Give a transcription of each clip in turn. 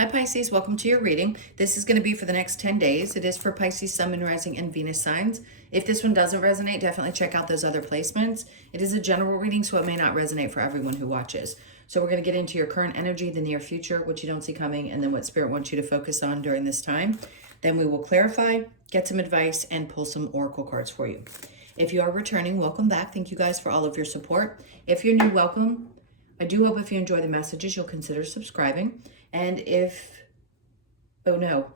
Hi Pisces, welcome to your reading. This is going to be for the next 10 days. It is for Pisces, Sun, Moon, Rising, and Venus signs. If this one doesn't resonate, definitely check out those other placements. It is a general reading, so it may not resonate for everyone who watches. So we're going to get into your current energy, the near future, what you don't see coming, and then what Spirit wants you to focus on during this time. Then we will clarify, get some advice, and pull some oracle cards for you. If you are returning, welcome back. Thank you guys for all of your support. If you're new, welcome. I do hope if you enjoy the messages, you'll consider subscribing. And if, oh no,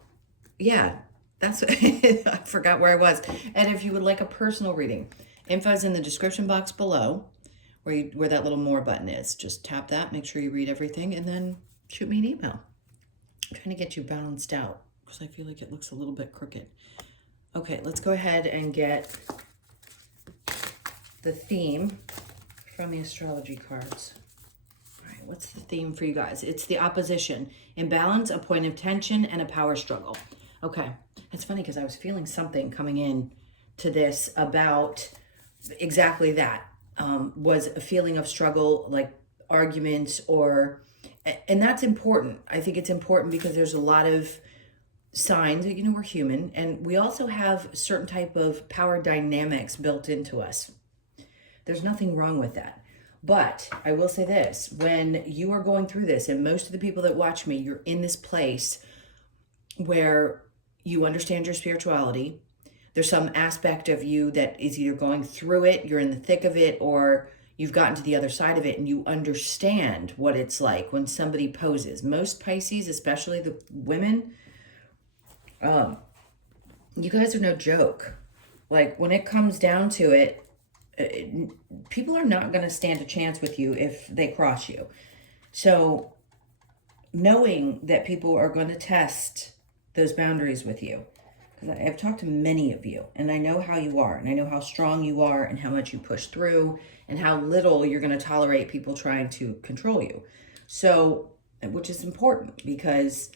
yeah, that's, I forgot where I was. And if you would like a personal reading, info is in the description box below where that little more button is. Just tap that, make sure you read everything, and then shoot me an email. I'm trying to get you balanced out because I feel like it looks a little bit crooked. Okay, let's go ahead and get the theme from the astrology cards. What's the theme for you guys? It's the opposition, imbalance, a point of tension, and a power struggle. Okay, it's funny because I was feeling something coming in to this about exactly that. Was a feeling of struggle, like arguments, and that's important. I think it's important because there's a lot of signs that, we're human, and we also have certain type of power dynamics built into us. There's nothing wrong with that. But I will say this, when you are going through this, and most of the people that watch me, you're in this place where you understand your spirituality. There's some aspect of you that is either going through it, you're in the thick of it, or you've gotten to the other side of it and you understand what it's like when somebody poses. Most Pisces, especially the women, you guys are no joke. Like when it comes down to it, people are not going to stand a chance with you if they cross you. So knowing that people are going to test those boundaries with you, because I've talked to many of you and I know how you are and I know how strong you are and how much you push through and how little you're going to tolerate people trying to control you. So, which is important because,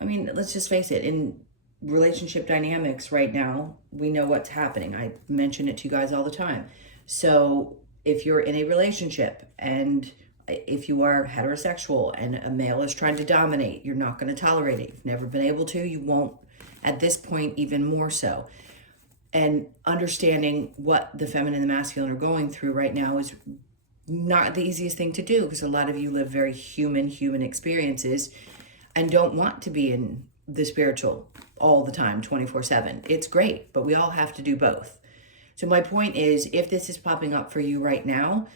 let's just face it, in relationship dynamics right now, we know what's happening. I mention it to you guys all the time. So if you're in a relationship and if you are heterosexual and a male is trying to dominate, you're not going to tolerate it. You've never been able to, you won't at this point, even more so. And understanding what the feminine and the masculine are going through right now is not the easiest thing to do because a lot of you live very human experiences and don't want to be in the spiritual all the time, 24/7. It's great, but we all have to do both. So my point is, if this is popping up for you right now,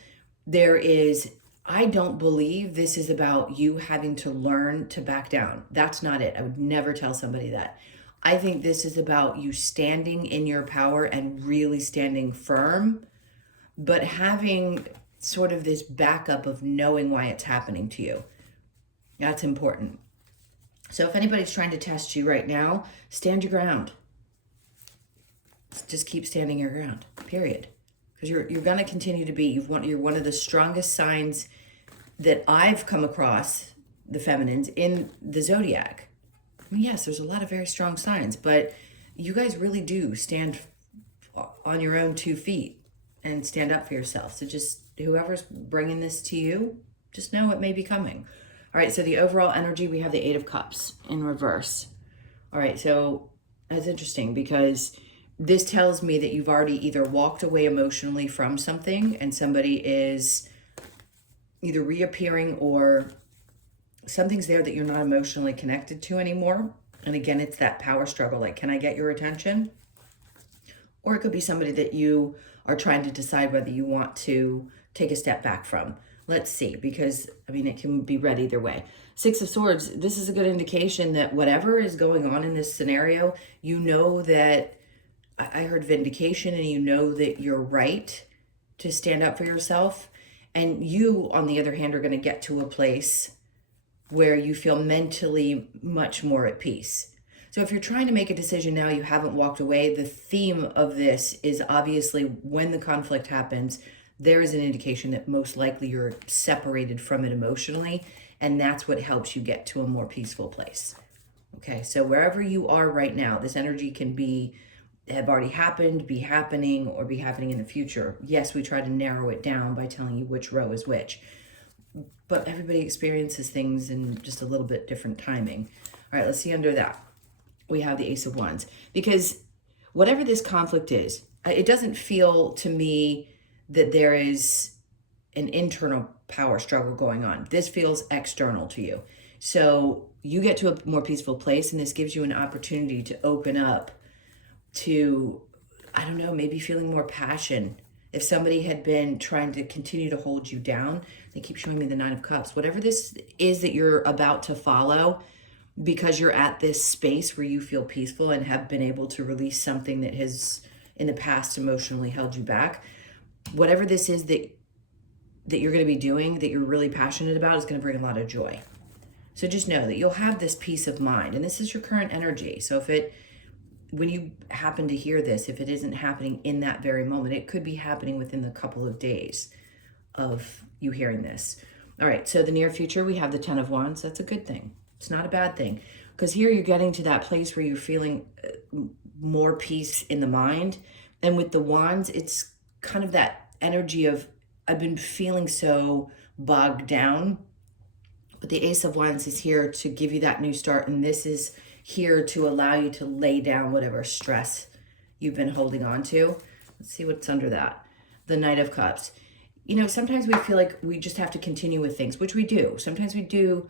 I don't believe this is about you having to learn to back down. That's not it. I would never tell somebody that. I think this is about you standing in your power and really standing firm, but having sort of this backup of knowing why it's happening to you. That's important. So if anybody's trying to test you right now, stand your ground. Just keep standing your ground, period. Because you're going to continue to be, you're one of the strongest signs that I've come across, the feminines, in the zodiac. Yes, there's a lot of very strong signs, but you guys really do stand on your own 2 feet and stand up for yourself. So just whoever's bringing this to you, just know it may be coming. All right, so the overall energy, we have the 8 of Cups in reverse. All right, so that's interesting because this tells me that you've already either walked away emotionally from something and somebody is either reappearing or something's there that you're not emotionally connected to anymore. And again, it's that power struggle, like, can I get your attention? Or it could be somebody that you are trying to decide whether you want to take a step back from. Let's see, because, it can be read either way. 6 of Swords, this is a good indication that whatever is going on in this scenario, you know that, I heard vindication, and you know that you're right to stand up for yourself. And you, on the other hand, are going to get to a place where you feel mentally much more at peace. So if you're trying to make a decision now, you haven't walked away, the theme of this is obviously when the conflict happens, there is an indication that most likely you're separated from it emotionally, and that's what helps you get to a more peaceful place. Okay, so wherever you are right now, this energy can have already happened, be happening, or be happening in the future. Yes, we try to narrow it down by telling you which row is which. but everybody experiences things in just a little bit different timing. All right, let's see under that. We have the Ace of Wands. Because whatever this conflict is, it doesn't feel to me that there is an internal power struggle going on. This feels external to you. So you get to a more peaceful place, and this gives you an opportunity to open up to, I don't know, maybe feeling more passion. If somebody had been trying to continue to hold you down, they keep showing me the Nine of Cups. Whatever this is that you're about to follow, because you're at this space where you feel peaceful and have been able to release something that has in the past emotionally held you back, whatever this is that you're going to be doing, that you're really passionate about, is going to bring a lot of joy. So just know that you'll have this peace of mind, and this is your current energy. So when you happen to hear this, if it isn't happening in that very moment, it could be happening within the couple of days of you hearing this. All right, so the near future, we have the Ten of Wands. That's a good thing. It's not a bad thing, because here you're getting to that place where you're feeling more peace in the mind. And with the Wands, it's kind of that energy of, I've been feeling so bogged down. But the Ace of Wands is here to give you that new start. And this is here to allow you to lay down whatever stress you've been holding on to. Let's see what's under that. The Knight of Cups. You know, sometimes we feel like we just have to continue with things, which we do. Sometimes we do,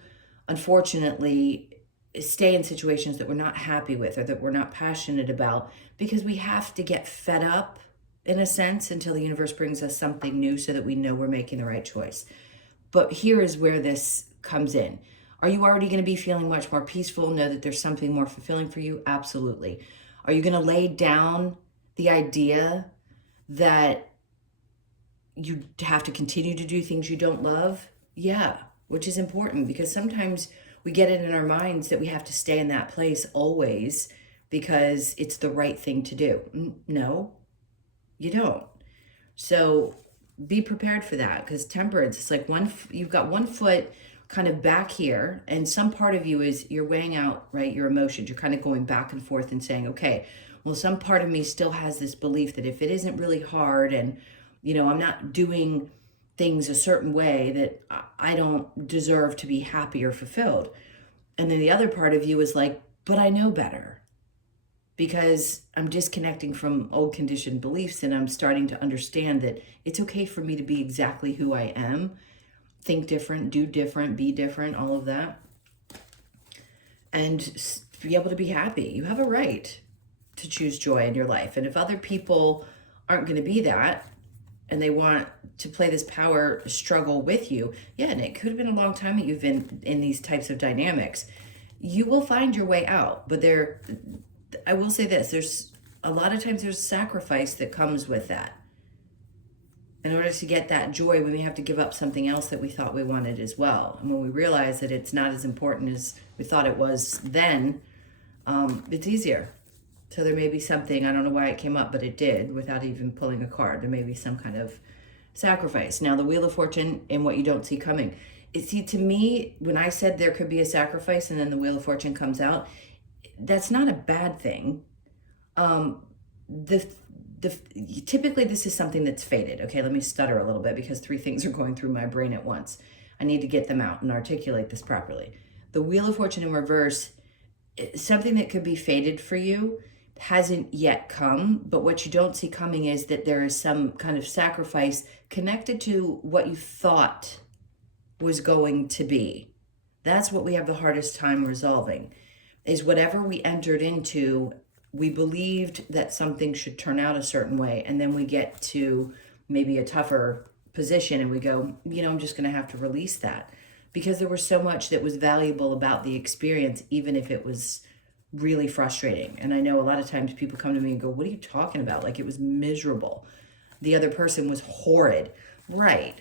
unfortunately, stay in situations that we're not happy with or that we're not passionate about, because we have to get fed up, in a sense, until the universe brings us something new so that we know we're making the right choice. But here is where this comes in. Are you already going to be feeling much more peaceful? Know that there's something more fulfilling for you? Absolutely. Are you going to lay down the idea that you have to continue to do things you don't love? Yeah, which is important, because sometimes we get it in our minds that we have to stay in that place always because it's the right thing to do. No, you don't. So be prepared for that, because Temperance, it's like you've got one foot kind of back here, and some part of you is, you're weighing out, right, your emotions. You're kind of going back and forth and saying, okay, well, some part of me still has this belief that if it isn't really hard and, you know, I'm not doing things a certain way, that I don't deserve to be happy or fulfilled. And then the other part of you is like, but I know better, because I'm disconnecting from old conditioned beliefs, and I'm starting to understand that it's okay for me to be exactly who I am. Think different, do different, be different, all of that. And be able to be happy. You have a right to choose joy in your life. And if other people aren't going to be that, and they want to play this power struggle with you, yeah, and it could have been a long time that you've been in these types of dynamics, you will find your way out. But I will say this, there's a lot of times there's sacrifice that comes with that. In order to get that joy, we may have to give up something else that we thought we wanted as well. And when we realize that it's not as important as we thought it was then, it's easier. So there may be something, I don't know why it came up, but it did, without even pulling a card. There may be some kind of sacrifice. Now, the Wheel of Fortune and what you don't see coming. See, to me, when I said there could be a sacrifice and then the Wheel of Fortune comes out, that's not a bad thing. Typically this is something that's faded. Okay, let me stutter a little bit, because three things are going through my brain at once. I need to get them out and articulate this properly. The Wheel of Fortune in reverse, something that could be faded for you, hasn't yet come, but what you don't see coming is that there is some kind of sacrifice connected to what you thought was going to be. That's what we have the hardest time resolving, is whatever we entered into, we believed that something should turn out a certain way, and then we get to maybe a tougher position and we go, you know, I'm just going to have to release that, because there was so much that was valuable about the experience, even if it was really frustrating. And I know a lot of times people come to me and go, what are you talking about? Like, it was miserable. The other person was horrid. Right.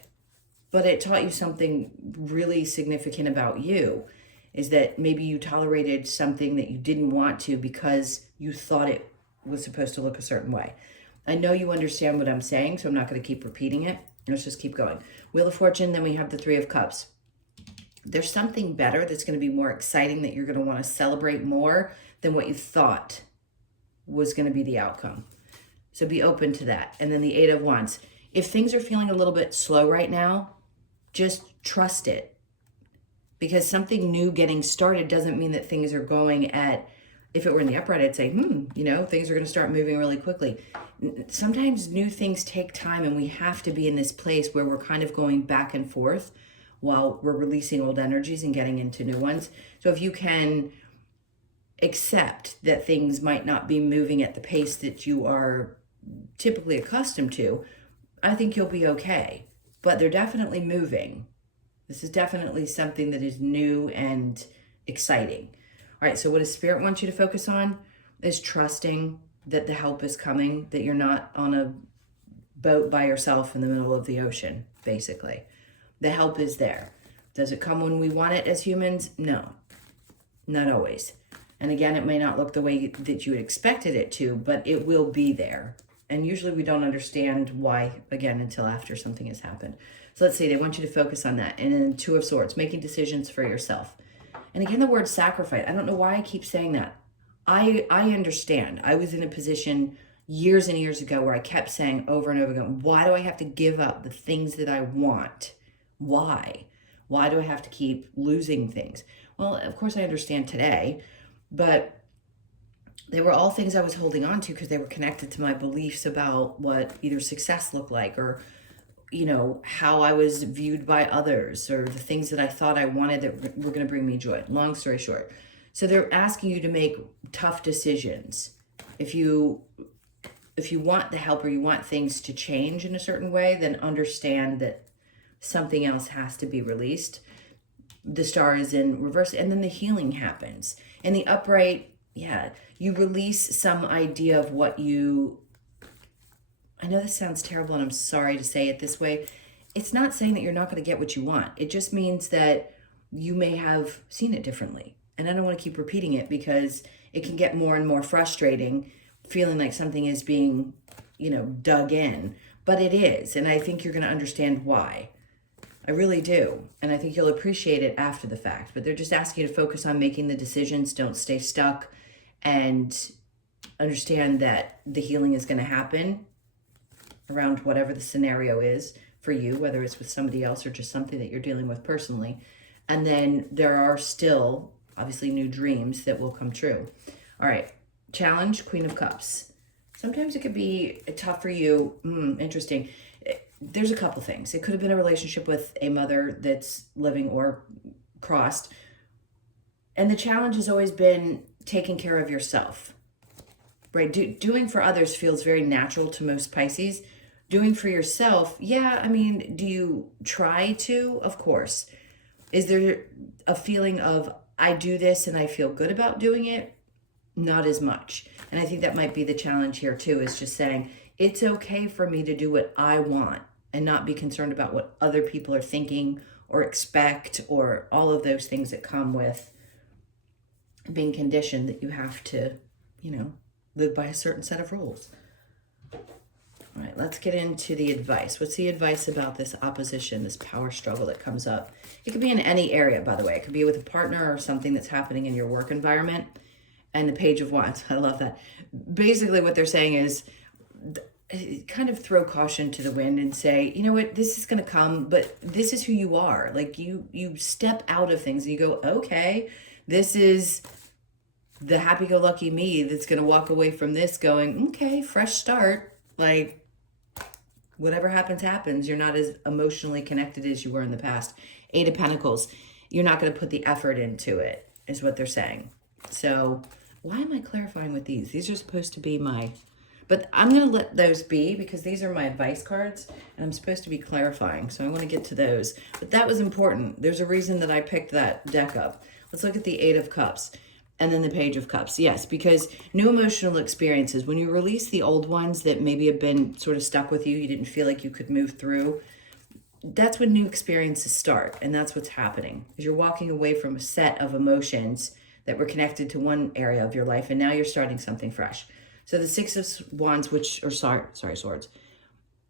But it taught you something really significant about you, is that maybe you tolerated something that you didn't want to because you thought it was supposed to look a certain way. I know you understand what I'm saying, so I'm not going to keep repeating it. Let's just keep going. Wheel of Fortune, then we have the Three of Cups. There's something better that's going to be more exciting, that you're going to want to celebrate more than what you thought was going to be the outcome. So be open to that. And then the Eight of Wands. If things are feeling a little bit slow right now, just trust it. Because something new getting started doesn't mean that things are going at, if it were in the upright, I'd say, things are going to start moving really quickly. Sometimes new things take time, and we have to be in this place where we're kind of going back and forth while we're releasing old energies and getting into new ones. So if you can accept that things might not be moving at the pace that you are typically accustomed to, I think you'll be okay. But they're definitely moving. This is definitely something that is new and exciting. All right, so what does Spirit want you to focus on is trusting that the help is coming, that you're not on a boat by yourself in the middle of the ocean, basically. The help is there. Does it come when we want it as humans? No, not always. And again, it may not look the way that you had expected it to, but it will be there. And usually we don't understand why, again, until after something has happened. So let's see, they want you to focus on that. And then Two of Swords, making decisions for yourself. And again, the word sacrifice, I don't know why I keep saying that. I understand. I was in a position years and years ago where I kept saying over and over again, why do I have to give up the things that I want? Why? Why do I have to keep losing things? Well, of course I understand today, but they were all things I was holding on to because they were connected to my beliefs about what either success looked like, or how I was viewed by others, or the things that I thought I wanted that were going to bring me joy. Long story short. So they're asking you to make tough decisions. If you want the help, or you want things to change in a certain way, then understand that something else has to be released. The Star is in reverse, and then the healing happens. In the upright, you release some idea of what you... I know this sounds terrible, and I'm sorry to say it this way. It's not saying that you're not going to get what you want. It just means that you may have seen it differently. And I don't want to keep repeating it, because it can get more and more frustrating, feeling like something is being, dug in. But it is, and I think you're going to understand why. I really do. And I think you'll appreciate it after the fact. But they're just asking you to focus on making the decisions. Don't stay stuck, and understand that the healing is going to happen around whatever the scenario is for you, whether it's with somebody else or just something that you're dealing with personally. And then there are still, obviously, new dreams that will come true. All right, challenge, Queen of Cups. Sometimes it could be tough for you. Interesting. There's a couple things. It could have been a relationship with a mother that's living or crossed. And the challenge has always been taking care of yourself, right? Doing for others feels very natural to most Pisces. Doing for yourself, do you try to? Of course. Is there a feeling of, I do this and I feel good about doing it? Not as much. And I think that might be the challenge here too, is just saying, it's okay for me to do what I want and not be concerned about what other people are thinking or expect, or all of those things that come with being conditioned that you have to, live by a certain set of rules. All right, let's get into the advice. What's the advice about this opposition, this power struggle that comes up? It could be in any area, by the way. It could be with a partner or something that's happening in your work environment. And the Page of Wands, I love that. Basically what they're saying is kind of throw caution to the wind and say, you know what, this is going to come, but this is who you are. Like you step out of things and you go, okay, this is the happy-go-lucky me that's going to walk away from this going, okay, fresh start. Like, whatever happens, happens. You're not as emotionally connected as you were in the past. 8 of Pentacles. You're not going to put the effort into it, is what they're saying. So why am I clarifying with these? These are supposed to be my... But I'm going to let those be, because these are my advice cards, and I'm supposed to be clarifying. So I want to get to those. But that was important. There's a reason that I picked that deck up. Let's look at the 8 of Cups. And then the Page of Cups. Yes, because new emotional experiences, when you release the old ones that maybe have been sort of stuck with you, you didn't feel like you could move through, that's when new experiences start. And that's what's happening, is you're walking away from a set of emotions that were connected to one area of your life, and now you're starting something fresh. So the 6 of Wands, Swords,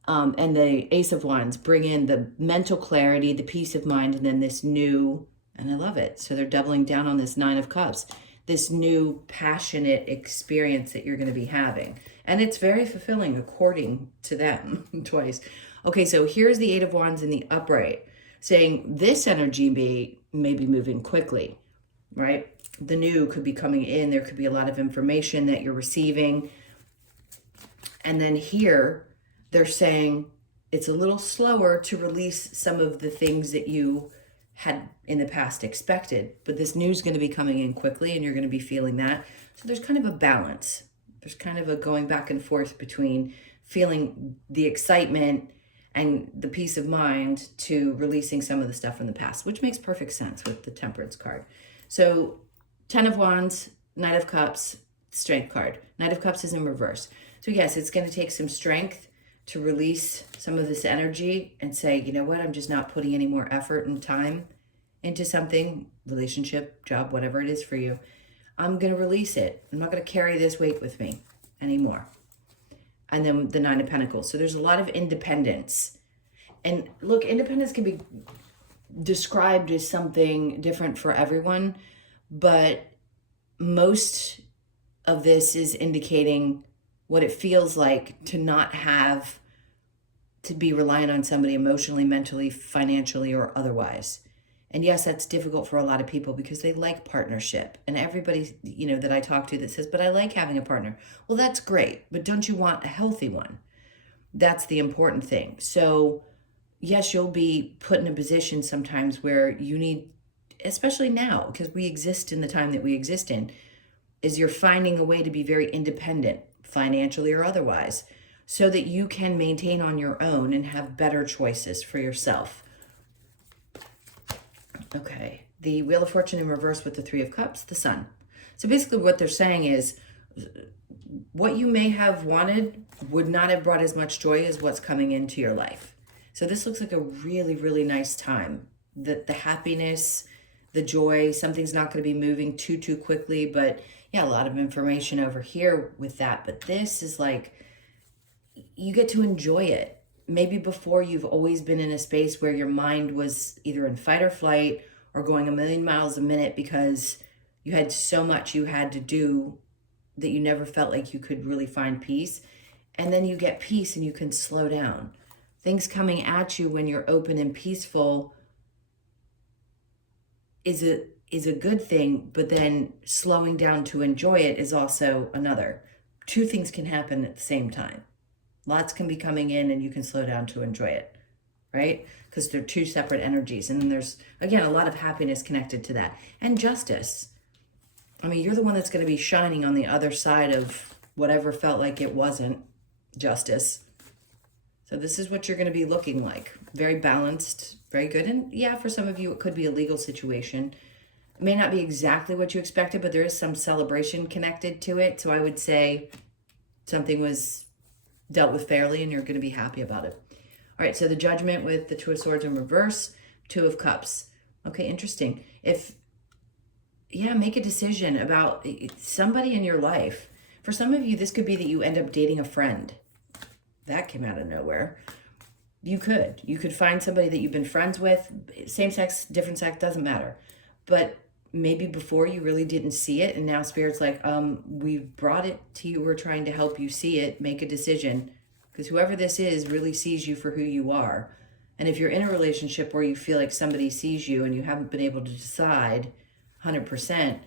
and the Ace of Wands bring in the mental clarity, the peace of mind, and then this new, and I love it. So they're doubling down on this 9 of Cups. This new passionate experience that you're going to be having. And it's very fulfilling according to them twice. Okay, so here's the 8 of Wands in the upright. saying this energy may be moving quickly, right? The new could be coming in. There could be a lot of information that you're receiving. And then here they're saying it's a little slower to release some of the things that you had in the past expected, but this news is going to be coming in quickly and you're going to be feeling that. So there's kind of a balance. There's kind of a going back and forth between feeling the excitement and the peace of mind to releasing some of the stuff from the past, which makes perfect sense with the Temperance card. So 10 of Wands, Knight of Cups, Strength card. Knight of Cups is in reverse. So yes, it's going to take some strength to release some of this energy and say, you know what, I'm just not putting any more effort and time into something, relationship, job, whatever it is for you. I'm going to release it. I'm not going to carry this weight with me anymore. And then the Nine of Pentacles. So there's a lot of independence. And look, independence can be described as something different for everyone, but most of this is indicating what it feels like to not have to be reliant on somebody emotionally, mentally, financially, or otherwise. And yes, that's difficult for a lot of people because they like partnership. And everybody, that I talk to that says, but I like having a partner. Well, that's great, but don't you want a healthy one? That's the important thing. So yes, you'll be put in a position sometimes where you need, especially now, because we exist in the time that we exist in, is you're finding a way to be very independent, financially or otherwise, so that you can maintain on your own and have better choices for yourself. Okay, the Wheel of Fortune in reverse with the Three of Cups, the Sun. So basically what they're saying is what you may have wanted would not have brought as much joy as what's coming into your life. So this looks like a really, really nice time. The happiness, the joy, something's not going to be moving too quickly, but yeah, a lot of information over here with that. But this is like, you get to enjoy it. Maybe before you've always been in a space where your mind was either in fight or flight or going a million miles a minute because you had so much you had to do that you never felt like you could really find peace. And then you get peace and you can slow down. Things coming at you when you're open and peaceful is a good thing, but then slowing down to enjoy it is also another. Two things can happen at the same time. Lots can be coming in and you can slow down to enjoy it, right? Because they're two separate energies. And then there's, again, a lot of happiness connected to that. And justice. I mean, you're the one that's going to be shining on the other side of whatever felt like it wasn't justice. So this is what you're going to be looking like. Very balanced, very good. And yeah, for some of you, it could be a legal situation. It may not be exactly what you expected, but there is some celebration connected to it. So I would say something was dealt with fairly and you're going to be happy about it. All right, so the Judgment with the Two of Swords in reverse, Two of Cups. Okay, interesting. Make a decision about somebody in your life. For some of you, this could be that you end up dating a friend. That came out of nowhere. You could find somebody that you've been friends with, same sex, different sex, doesn't matter. But maybe before you really didn't see it, and now Spirit's like, we've brought it to you, we're trying to help you see it, make a decision. Because whoever this is really sees you for who you are. And if you're in a relationship where you feel like somebody sees you and you haven't been able to decide 100%,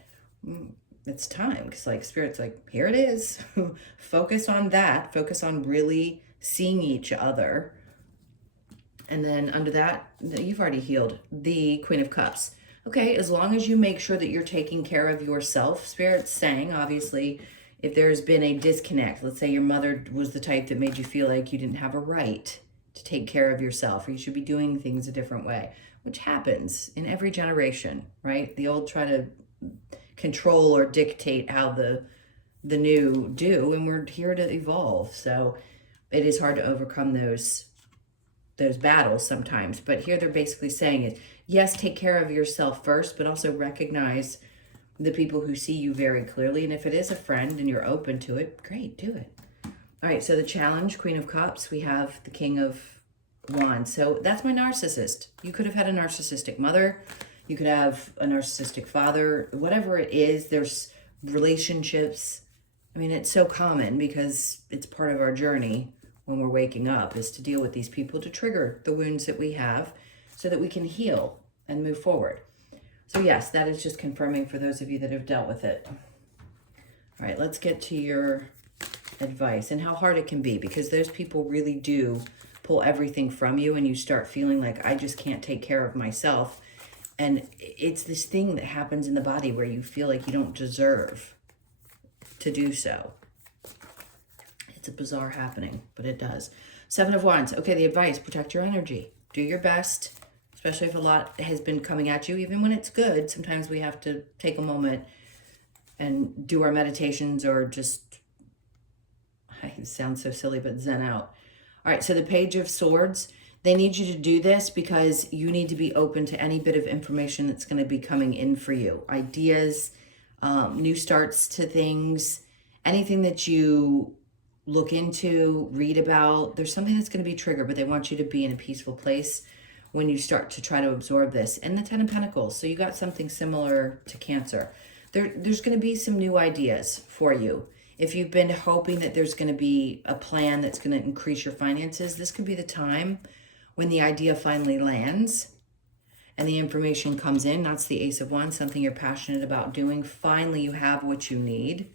it's time. Because Spirit's like, here it is. Focus on that. Focus on really seeing each other. And then under that, you've already healed. The Queen of Cups. Okay, as long as you make sure that you're taking care of yourself, Spirit's saying, obviously, if there's been a disconnect, let's say your mother was the type that made you feel like you didn't have a right to take care of yourself, or you should be doing things a different way, which happens in every generation, right? The old try to control or dictate how the new do, and we're here to evolve. So it is hard to overcome those battles sometimes. But here they're basically saying is, yes, take care of yourself first, but also recognize the people who see you very clearly. And if it is a friend and you're open to it, great, do it. All right, so the challenge, Queen of Cups, we have the King of Wands. So that's my narcissist. You could have had a narcissistic mother. You could have a narcissistic father. Whatever it is, there's relationships. I mean, it's so common because it's part of our journey when we're waking up is to deal with these people to trigger the wounds that we have. so that we can heal and move forward. So yes, that is just confirming for those of you that have dealt with it. All right, let's get to your advice and how hard it can be, because those people really do pull everything from you and you start feeling like, I just can't take care of myself. And it's this thing that happens in the body where you feel like you don't deserve to do so. It's a bizarre happening, but it does. 7 of Wands. Okay, the advice, protect your energy. Do your best, especially if a lot has been coming at you. Even when it's good, sometimes we have to take a moment and do our meditations or just, it sounds so silly, but zen out. All right, so the Page of Swords, they need you to do this because you need to be open to any bit of information that's going to be coming in for you. Ideas, new starts to things, anything that you look into, read about. There's something that's going to be triggered, but they want you to be in a peaceful place when you start to try to absorb this. And the 10 of Pentacles, so you got something similar to Cancer. There's going to be some new ideas for you. If you've been hoping that there's going to be a plan that's going to increase your finances, this could be the time when the idea finally lands and the information comes in. That's the Ace of Wands, something you're passionate about doing. Finally, you have what you need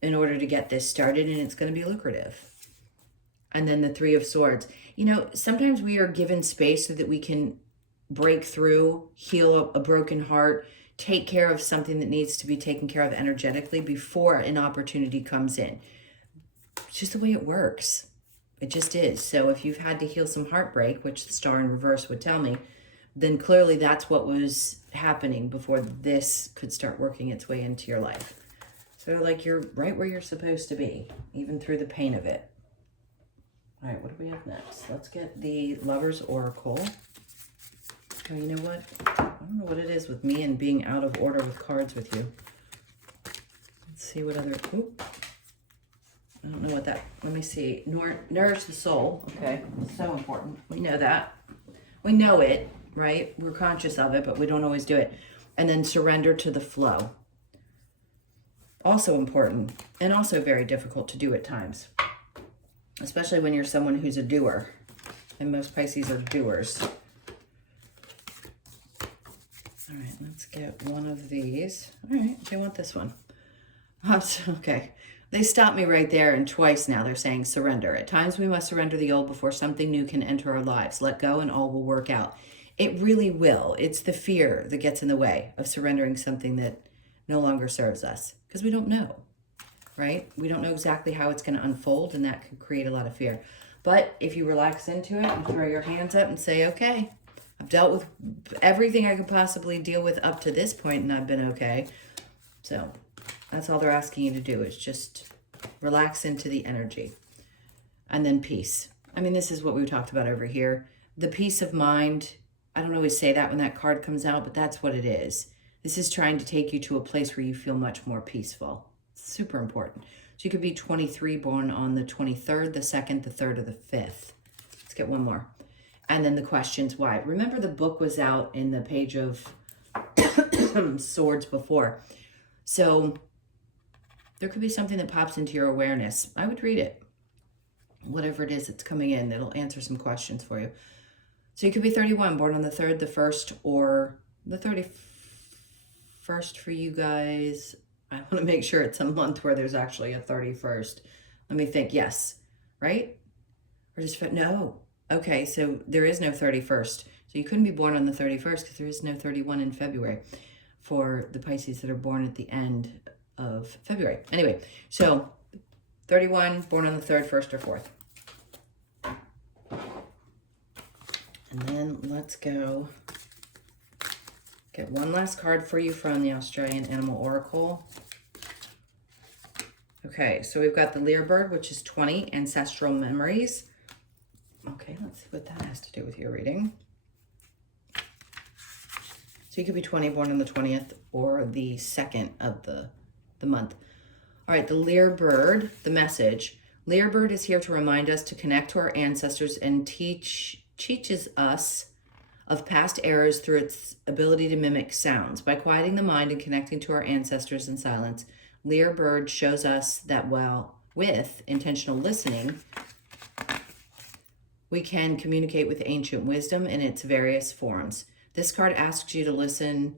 in order to get this started, and it's going to be lucrative. And then the 3 of Swords. You know, sometimes we are given space so that we can break through, heal a broken heart, take care of something that needs to be taken care of energetically before an opportunity comes in. It's just the way it works. It just is. So if you've had to heal some heartbreak, which the Star in reverse would tell me, then clearly that's what was happening before this could start working its way into your life. So like you're right where you're supposed to be, even through the pain of it. All right, what do we have next? Let's get the Lover's Oracle. Oh, you know what? I don't know what it is with me and being out of order with cards with you. Let's see what other... Oop. I don't know what that... Let me see. Nourish the soul. Okay, so important. We know that. We know it, right? We're conscious of it, but we don't always do it. And then surrender to the flow. Also important, and also very difficult to do at times. Especially when you're someone who's a doer. And most Pisces are doers. All right, let's get one of these. All right, they want this one. Okay, they stopped me right there, and twice now they're saying surrender. At times we must surrender the old before something new can enter our lives. Let go and all will work out. It really will. It's the fear that gets in the way of surrendering something that no longer serves us because we don't know, right? We don't know exactly how it's going to unfold, and that can create a lot of fear. But if you relax into it and throw your hands up and say, okay, I've dealt with everything I could possibly deal with up to this point, and I've been okay. So that's all they're asking you to do is just relax into the energy. And then peace. I mean, this is what we talked about over here. The peace of mind. I don't always say that when that card comes out, but that's what it is. This is trying to take you to a place where you feel much more peaceful. It's super important. So you could be 23, born on the 23rd, the 2nd, the 3rd, or the 5th. Let's get one more. And then the questions why. Remember the book was out in the Page of Swords before. So there could be something that pops into your awareness. I would read it. Whatever it is that's coming in, it'll answer some questions for you. So you could be 31, born on the 3rd, the 1st, or the 31st for you guys. I want to make sure it's a month where there's actually a 31st. Let me think. Yes. Right? Or just, no. Okay, so there is no 31st. So you couldn't be born on the 31st because there is no 31 in February for the Pisces that are born at the end of February. Anyway, so 31, born on the 3rd, 1st, or 4th. And then let's go get one last card for you from the Australian Animal Oracle. Okay, so we've got the Lyrebird, which is 20, Ancestral Memories. Okay, let's see what that has to do with your reading. So you could be 20, born on the 20th, or the 2nd of the month. All right, the Lyrebird, the message. Lyrebird is here to remind us to connect to our ancestors and teaches us of past errors through its ability to mimic sounds. By quieting the mind and connecting to our ancestors in silence, Lyrebird shows us that while with intentional listening, We can communicate with ancient wisdom in its various forms. This card asks you to listen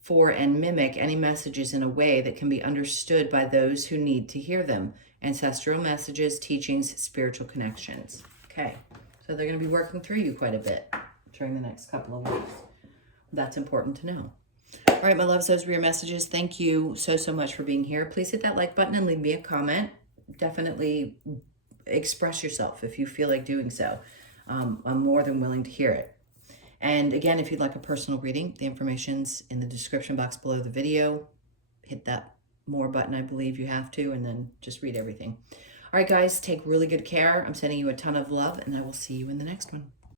for and mimic any messages in a way that can be understood by those who need to hear them. Ancestral messages, teachings, spiritual connections. Okay, so they're going to be working through you quite a bit during the next couple of weeks. That's important to know. All right, my loves, those were your messages. Thank you so much for being here. Please hit that like button and leave me a comment. Definitely express yourself if you feel like doing so. I'm more than willing to hear it. And again, if you'd like a personal reading, the information's in the description box below the video. Hit that more button, I believe you have to, and then just read everything. All right, guys, take really good care. I'm sending you a ton of love, and I will see you in the next one.